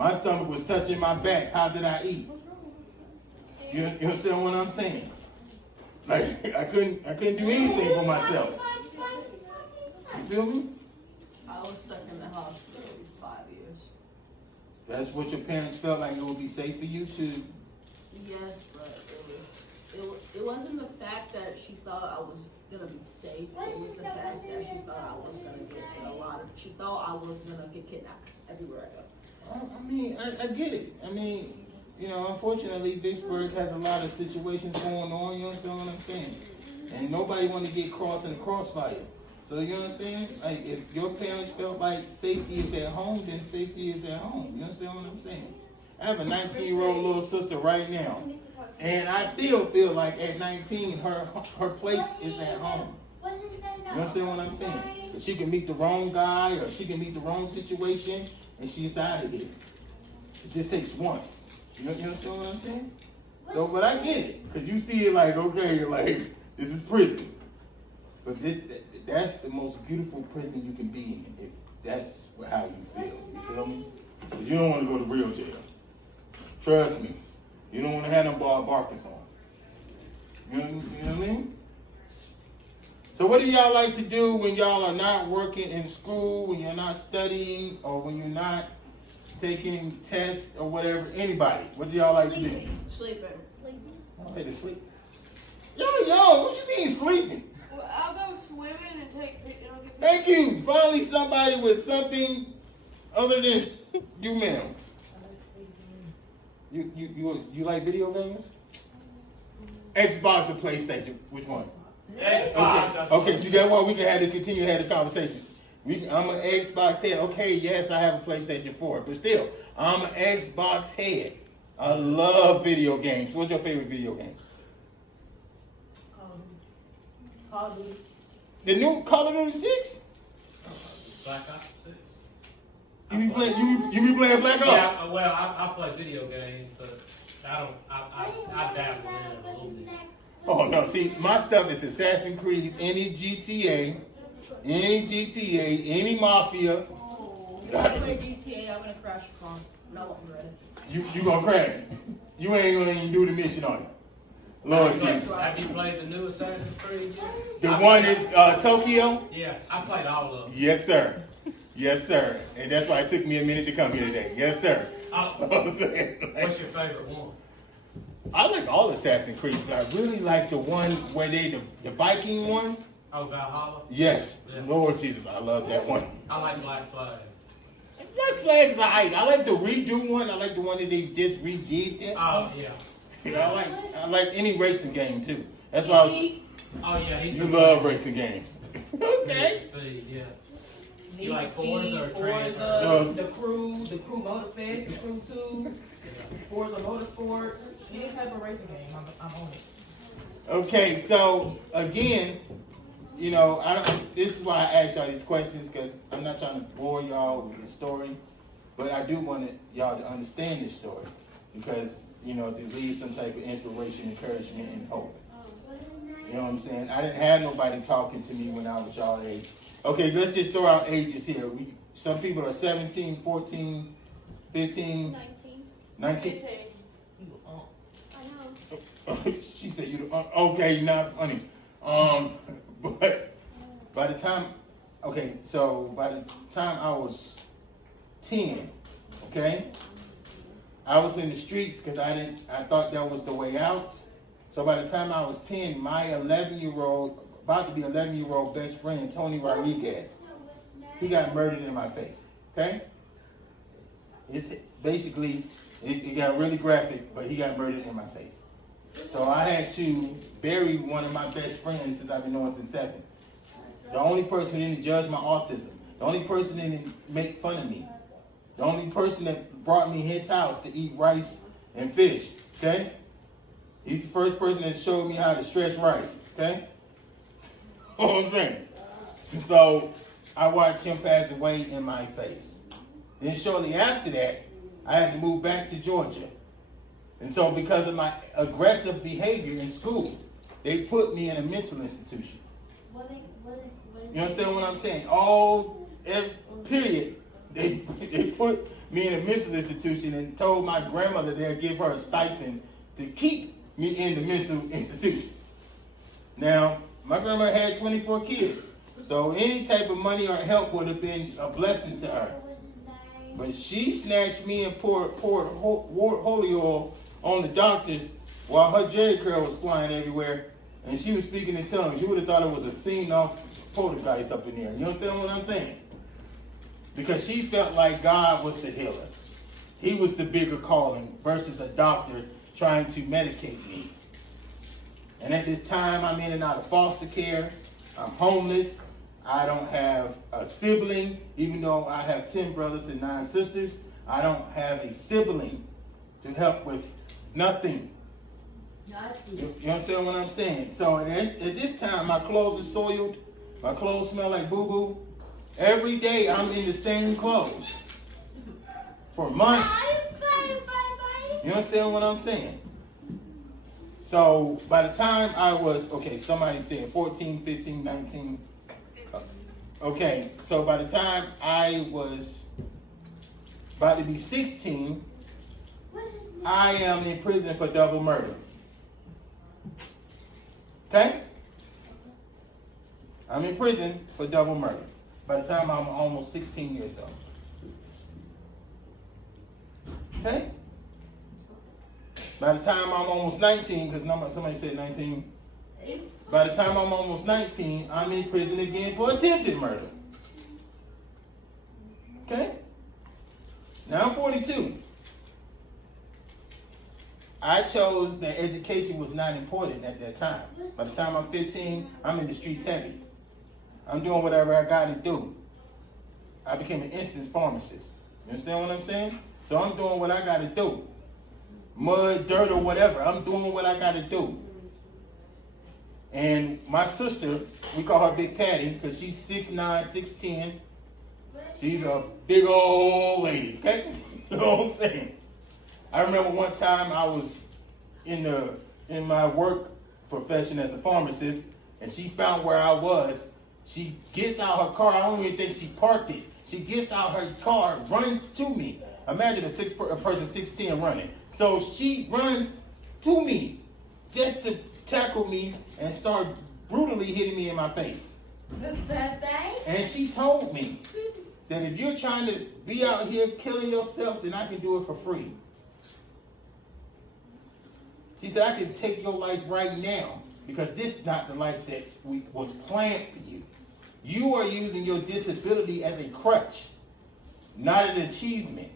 My stomach was touching my back. How did I eat? You understand what I'm saying? Like I couldn't do anything for myself. You feel me? I was stuck in the hospital for 5 years. That's what your parents felt like it would be safe for you to. Yes, but it wasn't the fact that she thought I was gonna be safe. It was the fact that she thought I was gonna get she thought I was gonna get kidnapped everywhere I go. I mean, I get it. I mean, you know, unfortunately, Vicksburg has a lot of situations going on. You understand what I'm saying? And nobody want to get crossed in the crossfire. So you understand? Like, if your parents felt like safety is at home, then safety is at home. You understand what I'm saying? I have a 19-year-old little sister right now, and I still feel like at 19, her place is at home. You understand what I'm saying? But she can meet the wrong guy, or she can meet the wrong situation, and she's out of here. It just takes once. You understand what I'm saying? So, but I get it, because you see it like, okay, like, this is prison. But that's the most beautiful prison you can be in, if that's how you feel. You feel me? But you don't want to go to real jail. Trust me. You don't want to have them ball barkers on. You know what I mean? So what do y'all like to do when y'all are not working in school, when you're not studying, or when you're not taking tests or whatever? Anybody? What do y'all like to do? Sleeping. I like to sleep. Yo, what you mean sleeping? Well, I'll go swimming and take pictures. Thank you. Finally somebody with something other than you, ma'am. You like video games? Xbox or PlayStation? Which one? Xbox. Okay, so that one we can continue to have this conversation. I'm an Xbox head. Okay, yes, I have a PlayStation 4, but still, I'm an Xbox head. I love video games. What's your favorite video game? Call of Duty. The new Call of Duty 6? Black Ops 6. You be playing Black Ops? Yeah, well, I play video games, but I dabble in it a little bit. Oh no, see, my stuff is Assassin's Creed, any GTA, any Mafia. If I play GTA, I'm gonna crash the car. No, I'm ready. You gonna crash. You ain't gonna even do the mission on it. Lord Jesus. Have you played the new Assassin's Creed yet? The one in Tokyo? Yeah, I played all of them. Yes, sir. Yes, sir. And that's why it took me a minute to come here today. Yes, sir. What's your favorite one? I like all Assassin's Creed, but I really like the one where the Viking one. Oh, Valhalla? Yes. Yeah. Lord Jesus, I love that one. I like Black Flag. Black Flag's alright. I like the redo one. I like the one that they just redid it. Oh, yeah. You know, I like any racing game too. That's why I was. Oh, yeah. You love racing games. Okay. Speed, yeah. Need You like Forza or Forza, the Crew Motorfest, the Crew 2, Forza Motorsport, any type of racing game, I'm on it. Okay, so again, you know, this is why I asked y'all these questions, because I'm not trying to bore y'all with the story, but I do want y'all to understand this story, because, you know, to leave some type of inspiration, encouragement, and hope. You know what I'm saying? I didn't have nobody talking to me when I was y'all age. Okay, let's just throw out ages here. Some people are 17, 14, 15, 19. I know. She said you. Okay, not funny. But by the time I was 10, okay, I was in the streets because I thought that was the way out. So by the time I was 10, my 11-year-old, about to be 11-year-old best friend, Tony Rodriguez, he got murdered in my face, okay? It's basically, it got really graphic, but he got murdered in my face. So I had to bury one of my best friends since I've been knowing since 7. The only person who didn't judge my autism. The only person who didn't make fun of me. The only person that brought me his house to eat rice and fish, okay? He's the first person that showed me how to stretch rice, okay? You know what I'm saying? So I watched him pass away in my face. Then shortly after that, I had to move back to Georgia. And so because of my aggressive behavior in school, they put me in a mental institution. You understand what I'm saying? Period. They put me in a mental institution and told my grandmother they'd give her a stipend to keep me in the mental institution. Now, my grandma had 24 kids, so any type of money or help would have been a blessing to her. But she snatched me and poured holy oil on the doctors while her jerry curl was flying everywhere, and she was speaking in tongues. You would have thought it was a scene off Poltergeist up in there. You understand what I'm saying? Because she felt like God was the healer. He was the bigger calling versus a doctor trying to medicate me. And at this time, I'm in and out of foster care. I'm homeless. I don't have a sibling, even though I have 10 brothers and 9 sisters. I don't have a sibling to help with nothing. You understand what I'm saying? So at this time, my clothes are soiled. My clothes smell like boo-boo. Every day, I'm in the same clothes for months. You understand what I'm saying? So by the time I was, okay, somebody said 14, 15, 19. Okay, so by the time I was about to be 16, I am in prison for double murder. Okay? I'm in prison for double murder. By the time I'm almost 16 years old. Okay? By the time I'm almost 19, because somebody said 19. By the time I'm almost 19, I'm in prison again for attempted murder. Okay? Now I'm 42. I chose that education was not important at that time. By the time I'm 15, I'm in the streets heavy. I'm doing whatever I got to do. I became an instant pharmacist. You understand what I'm saying? So I'm doing what I got to do. Mud, dirt, or whatever. I'm doing what I got to do. And my sister, we call her Big Patty because she's 6'9", 6'10". She's a big old lady, okay? You know what I'm saying? I remember one time I was in my work profession as a pharmacist, and she found where I was. She gets out her car. I don't even think she parked it. She gets out her car, runs to me. Imagine a person 6'10" running. So she runs to me just to tackle me and start brutally hitting me in my face. And she told me that if you're trying to be out here killing yourself, then I can do it for free. She said, I can take your life right now because this is not the life that was planned for you. You are using your disability as a crutch, not an achievement.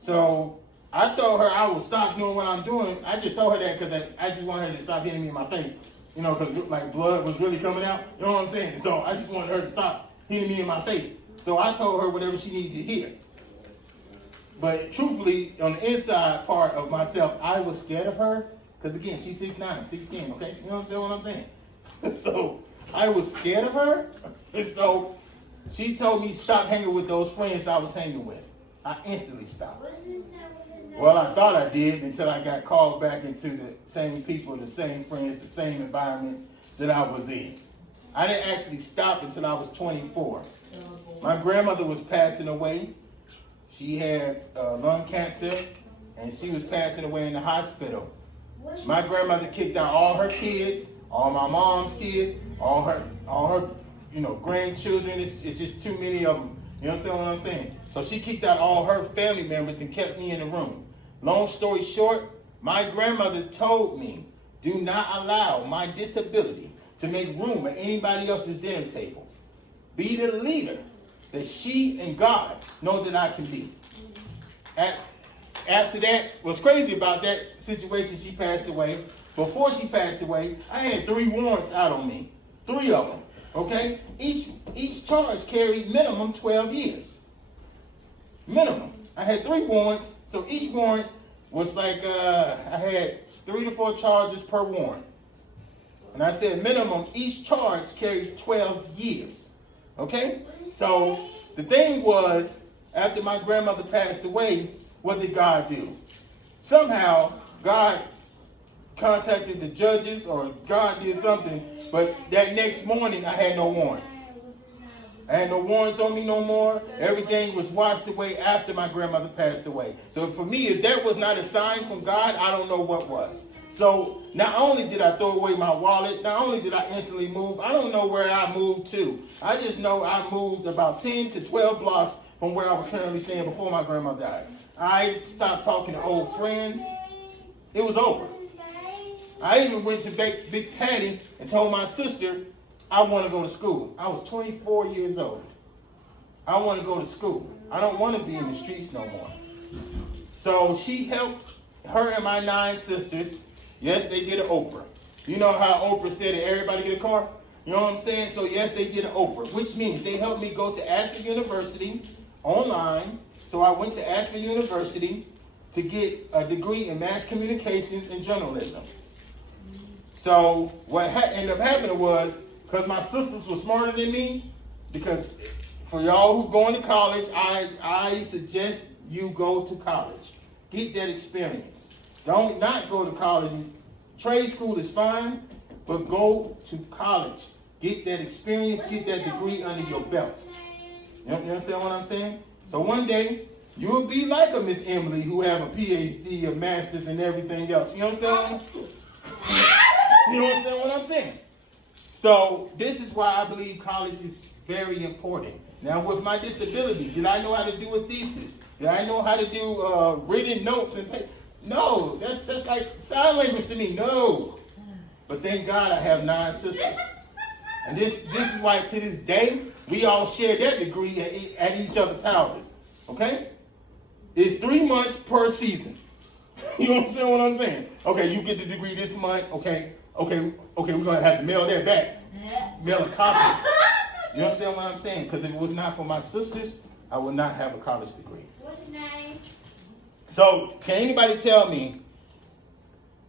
So I told her I would stop doing what I'm doing. I just told her that because I just wanted her to stop hitting me in my face. You know, because like blood was really coming out. You know what I'm saying? So I just wanted her to stop hitting me in my face. So I told her whatever she needed to hear. But truthfully, on the inside part of myself, I was scared of her. Because again, she's 6'9", 6'10", okay? You understand what I'm saying? So I was scared of her. And so she told me stop hanging with those friends I was hanging with. I instantly stopped. Well, I thought I did until I got called back into the same people, the same friends, the same environments that I was in. I didn't actually stop until I was 24. My grandmother was passing away. She had lung cancer, and she was passing away in the hospital. My grandmother kicked out all her kids, all my mom's kids, all her grandchildren. It's just too many of them. You understand what I'm saying? So she kicked out all her family members and kept me in the room. Long story short, my grandmother told me, do not allow my disability to make room at anybody else's dinner table. Be the leader that she and God know that I can be. After that, what's crazy about that situation, she passed away. Before she passed away, I had 3 warrants out on me. 3 of them, okay? Each charge carried minimum 12 years. Minimum. I had 3 warrants, so each warrant was like, I had 3 to 4 charges per warrant. And I said minimum, each charge carried 12 years. Okay? So the thing was, after my grandmother passed away, what did God do? Somehow, God contacted the judges, or God did something, but that next morning I had no warrants. I had no warrants on me no more. Everything was washed away after my grandmother passed away. So for me, if that was not a sign from God, I don't know what was. So not only did I throw away my wallet, not only did I instantly move, I don't know where I moved to. I just know I moved about 10 to 12 blocks from where I was currently staying before my grandma died. I stopped talking to old friends. It was over. I even went to Big Patty and told my sister I want to go to school. I was 24 years old. I want to go to school. I don't want to be in the streets no more. So she helped her and my 9 sisters. Yes, they did an Oprah. You know how Oprah said that everybody get a car? You know what I'm saying? So yes, they did an Oprah, which means they helped me go to Ashford University online. So I went to Ashford University to get a degree in mass communications and journalism. So what ended up happening was, because my sisters were smarter than me, because for y'all who going to college, I suggest you go to college. Get that experience. Don't not go to college. Trade school is fine, but go to college. Get that experience, get that degree under your belt. You understand what I'm saying? So one day, you will be like a Miss Emily who have a PhD, a master's, and everything else. You understand? You understand what I'm saying? So this is why I believe college is very important. Now with my disability, did I know how to do a thesis? Did I know how to do written notes and paper? No, that's like sign language to me. No. But thank God I have 9 sisters. And this is why to this day, we all share that degree at each other's houses. Okay? It's 3 months per season. You understand what I'm saying? Okay, you get the degree this month. Okay, we're going to have to mail that back. Mail a copy. You understand what I'm saying? Because if it was not for my sisters, I would not have a college degree. So, can anybody tell me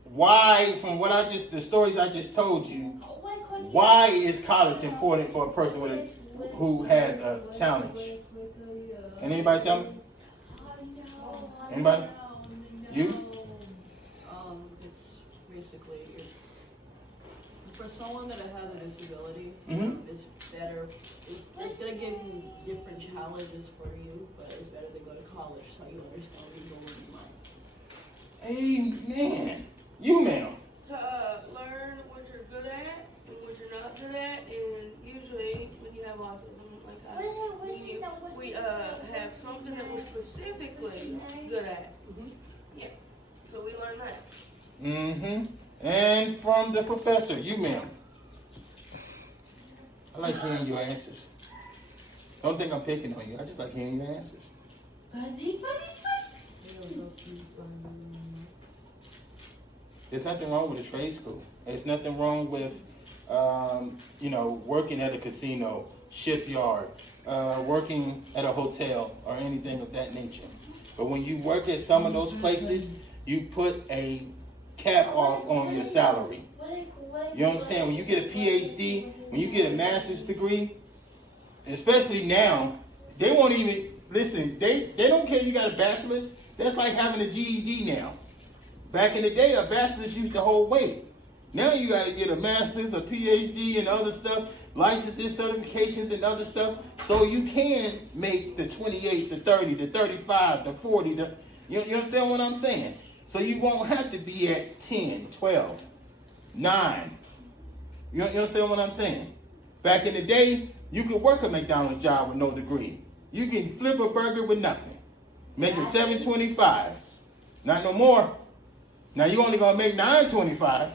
why, from the stories I just told you, why is college important for a person who has a challenge? Can anybody tell me? Anybody? You? It's basically, for someone that has a disability, it's better. It's gonna give you different challenges for you, but it's better to go to college so you understand what you're doing in life. Amen. You, ma'am. To learn what you're good at and what you're not good at, and usually when you have autism, like we have something that we're specifically good at. Yeah, so we learn that. And from the professor, you, ma'am. I like hearing your answers. Don't think I'm picking on you. I just like hearing your answers. There's nothing wrong with a trade school. There's nothing wrong with, working at a casino, shipyard, working at a hotel, or anything of that nature. But when you work at some of those places, you put a cap off on your salary. You understand? When you get a PhD, when you get a master's degree, especially now, they won't even, listen, they don't care you got a bachelor's. That's like having a GED now. Back in the day, a bachelor's used to hold weight. Now you got to get a master's, a PhD, and other stuff, licenses, certifications, and other stuff, so you can make the 28, the 30, the 35, the 40. You understand what I'm saying? So you won't have to be at 10, 12, 9. You understand what I'm saying? Back in the day, you could work a McDonald's job with no degree. You can flip a burger with nothing, making $7.25. Not no more. Now you're only gonna make $9.25.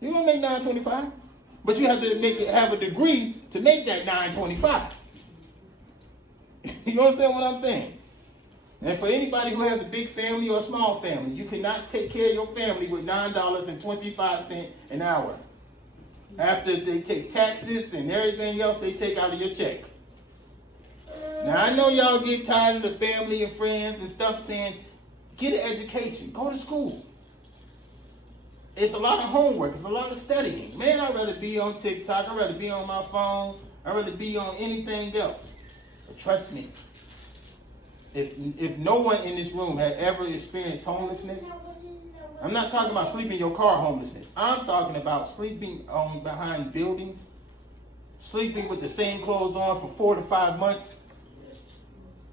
You're gonna make $9.25, but you have to have a degree to make that $9.25. You understand what I'm saying? And for anybody who has a big family or a small family, you cannot take care of your family with $9.25 an hour. After they take taxes and everything else they take out of your check. Now I know y'all get tired of the family and friends and stuff saying, get an education, go to school. It's a lot of homework, it's a lot of studying. Man, I'd rather be on TikTok, I'd rather be on my phone, I'd rather be on anything else. But trust me, if no one in this room had ever experienced homelessness, I'm not talking about sleeping in your car homelessness. I'm talking about sleeping behind buildings sleeping with the same clothes on for 4 to 5 months.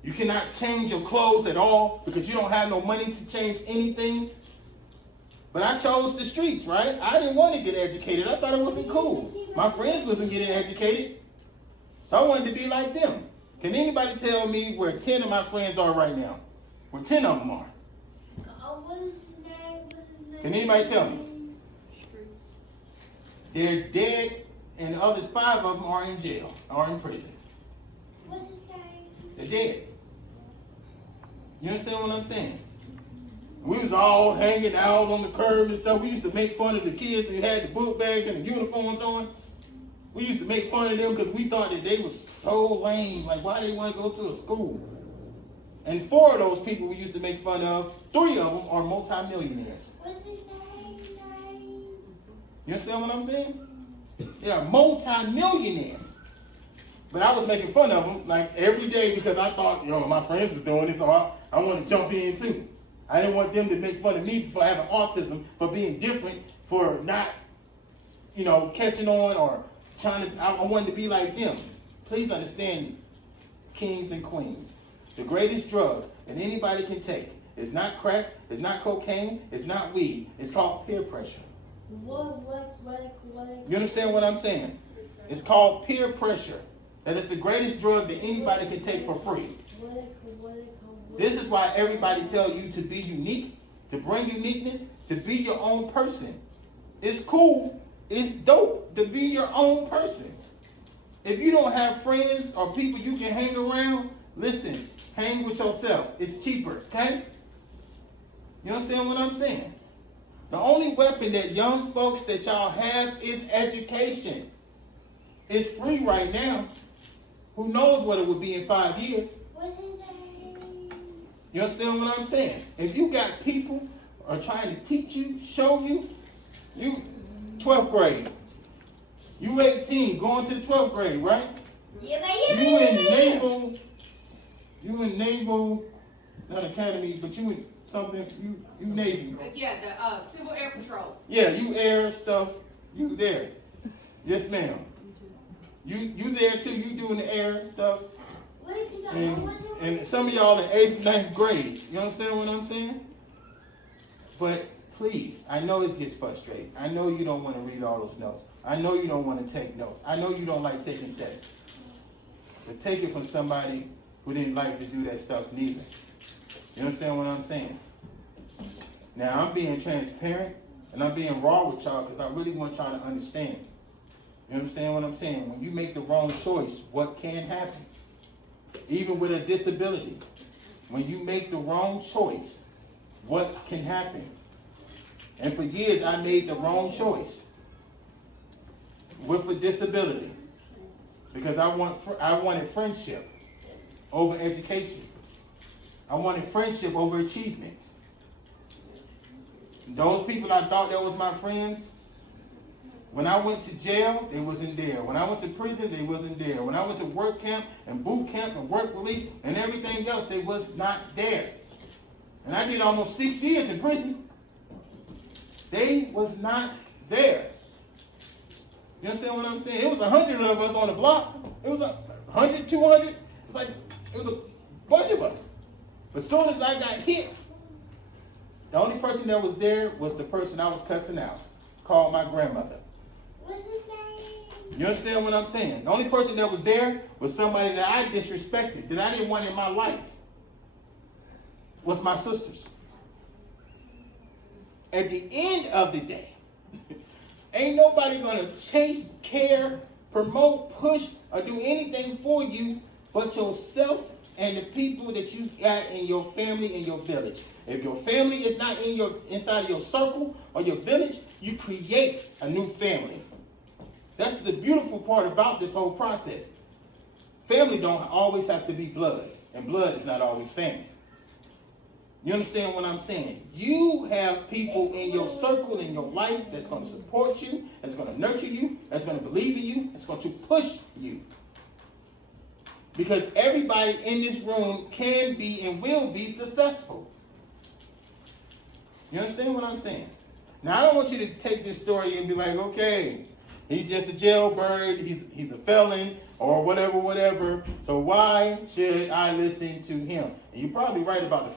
You cannot change your clothes at all because you don't have no money to change anything. But I chose the streets, right? I didn't want to get educated. I thought it wasn't cool. My friends wasn't getting educated. So I wanted to be like them. Can anybody tell me where 10 of my friends are right now? Where 10 of them are? Can anybody tell me? They're dead, and the other 5 of them are in jail or in prison. They're dead. You understand what I'm saying? We was all hanging out on the curb and stuff. We used to make fun of the kids who had the book bags and the uniforms on. We used to make fun of them because we thought that they was so lame. Like, why they want to go to a school? And 4 of those people we used to make fun of, 3 of them are multimillionaires. You understand what I'm saying? They are multimillionaires. But I was making fun of them like every day because I thought, my friends were doing this, so I want to jump in too. I didn't want them to make fun of me for having autism, for being different, for not, catching on or trying to, I wanted to be like them. Please understand, kings and queens, the greatest drug that anybody can take is not crack, it's not cocaine, it's not weed. It's called peer pressure. You understand what I'm saying? It's called peer pressure. That is the greatest drug that anybody can take for free. This is why everybody tells you to be unique, to bring uniqueness, to be your own person. It's cool, it's dope to be your own person. If you don't have friends or people you can hang around, listen, hang with yourself. It's cheaper, okay? You understand what I'm saying? The only weapon that young folks that y'all have is education. It's free right now. Who knows what it would be in 5 years? You understand what I'm saying? If you got people are trying to teach you, show you, you 12th grade, you 18, going to the 12th grade, right? You in naval, not academy, but you in something, you Navy. Yeah, the Civil Air Patrol. Yeah, you air stuff, you there. Yes, ma'am. You there too, you doing the air stuff. And some of y'all in 8th, 9th grade. You understand what I'm saying? But please, I know it gets frustrating. I know you don't want to read all those notes. I know you don't want to take notes. I know you don't like taking tests. But take it from somebody who didn't like to do that stuff neither. You understand what I'm saying? Now, I'm being transparent and I'm being raw with y'all because I really want y'all to understand. You understand what I'm saying? When you make the wrong choice, what can happen? Even with a disability, when you make the wrong choice, what can happen? And for years, I made the wrong choice with a disability because I wanted friendship over education. I wanted friendship over achievement. Those people I thought that was my friends, when I went to jail, they wasn't there. When I went to prison, they wasn't there. When I went to work camp and boot camp and work release and everything else, they was not there. And I did almost 6 years in prison. They was not there. You understand what I'm saying? It was 100 of us on the block. It was 100, 200. It was a bunch of us. But as soon as I got hit, the only person that was there was the person I was cussing out, called my grandmother. You understand what I'm saying? The only person that was there was somebody that I disrespected, that I didn't want in my life, was my sisters. At the end of the day, ain't nobody going to chase, care, promote, push, or do anything for you but yourself and the people that you got in your family and your village. If your family is not inside of your circle or your village, you create a new family. That's the beautiful part about this whole process. Family don't always have to be blood, and blood is not always family. You understand what I'm saying? You have people in your circle, in your life, that's going to support you, that's going to nurture you, that's going to believe in you, that's going to push you. Because everybody in this room can be and will be successful. You understand what I'm saying? Now, I don't want you to take this story and be like, okay, He's just a jailbird. He's a felon or whatever. So why should I listen to him? And you're probably right about the